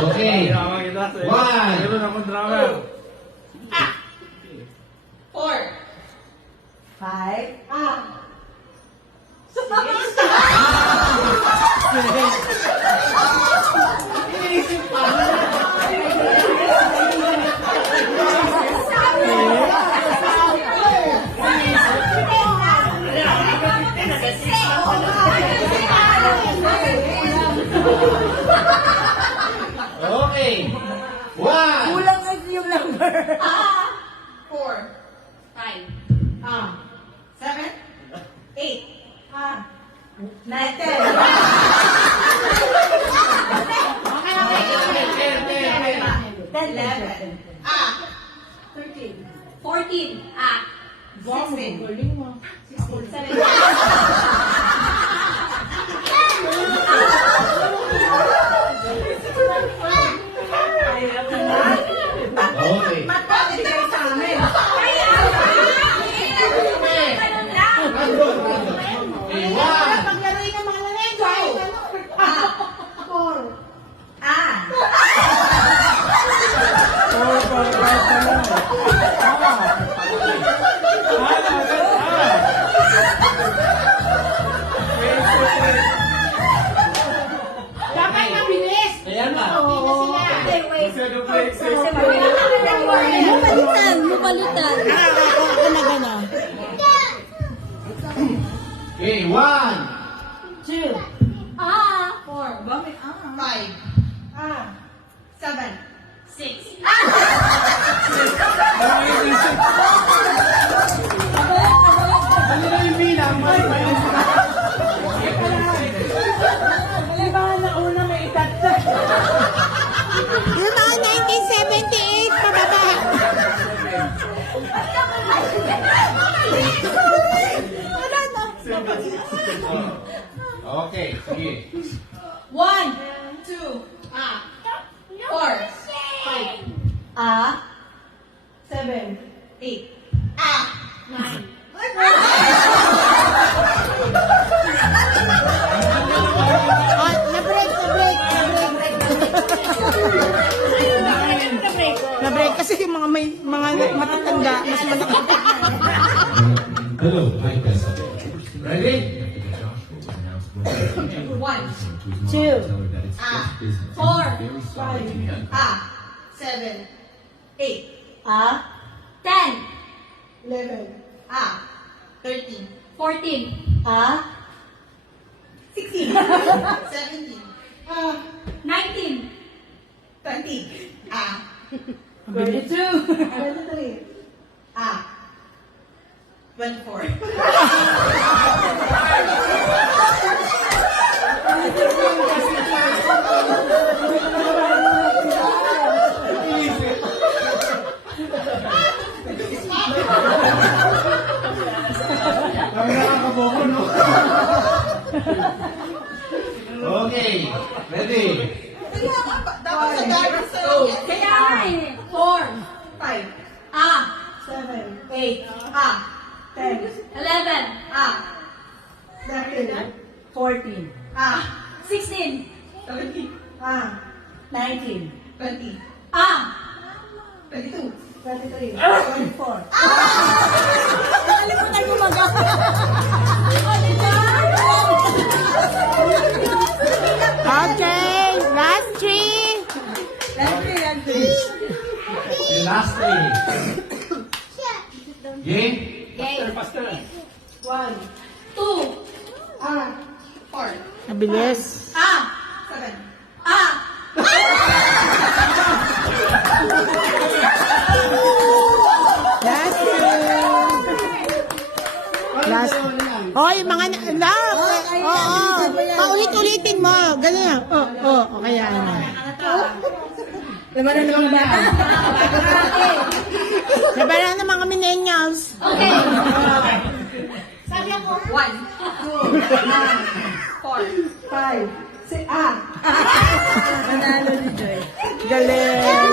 Okay. One. Meron akong drama. 4. 5. Okay. One. Kulang kasi yung number. 4. 5. 7. 8. 11. 13. 14. 16. 17. Okay. Magbibigay sa amin. Random. Okay. One. Paglaruin ng mga lalaki. 2. Dapat mabilis. Ayan na. Mabalitan. Gana. Okay. One. 2. 4. 5. 7. 6. Ano na yung bilang? Diba na una may itatsa? Yung mga 1978 pababa. Okay. Sige. 1, 2, 4, 5, 7, 8, 9. Oh, na-break. Na-break kasi yung mga may mga matatanda, mas malaki. Hello. Hi, Tessa. Ready? 1, 2. 4, 5, 7, 8, 10, 11, 13, 14, 16, 17, 19, 20, 22. 23, 24. Kami nakakaboko, no? Okay. Ready? Dapat sa dami sa Kaya nga eh. 4, 5, 7, 8, 10, 11, 13, 14. 16, 17, 19. 20, 22, 23. 24. Nakalimutan mo mag Okay, last three. The last three. Game? 1, 2, 4, Mabilis. 7, Last three. Last. Hoy, mga na. Oo. Paulit-ulitin mo. Ganyan. Okay yan. Labanan ng mga bata. Labanan ng mga millennials. Okay. Sabi ako. 1, 2, 4, 5. Nanalo ni Joy. Galing.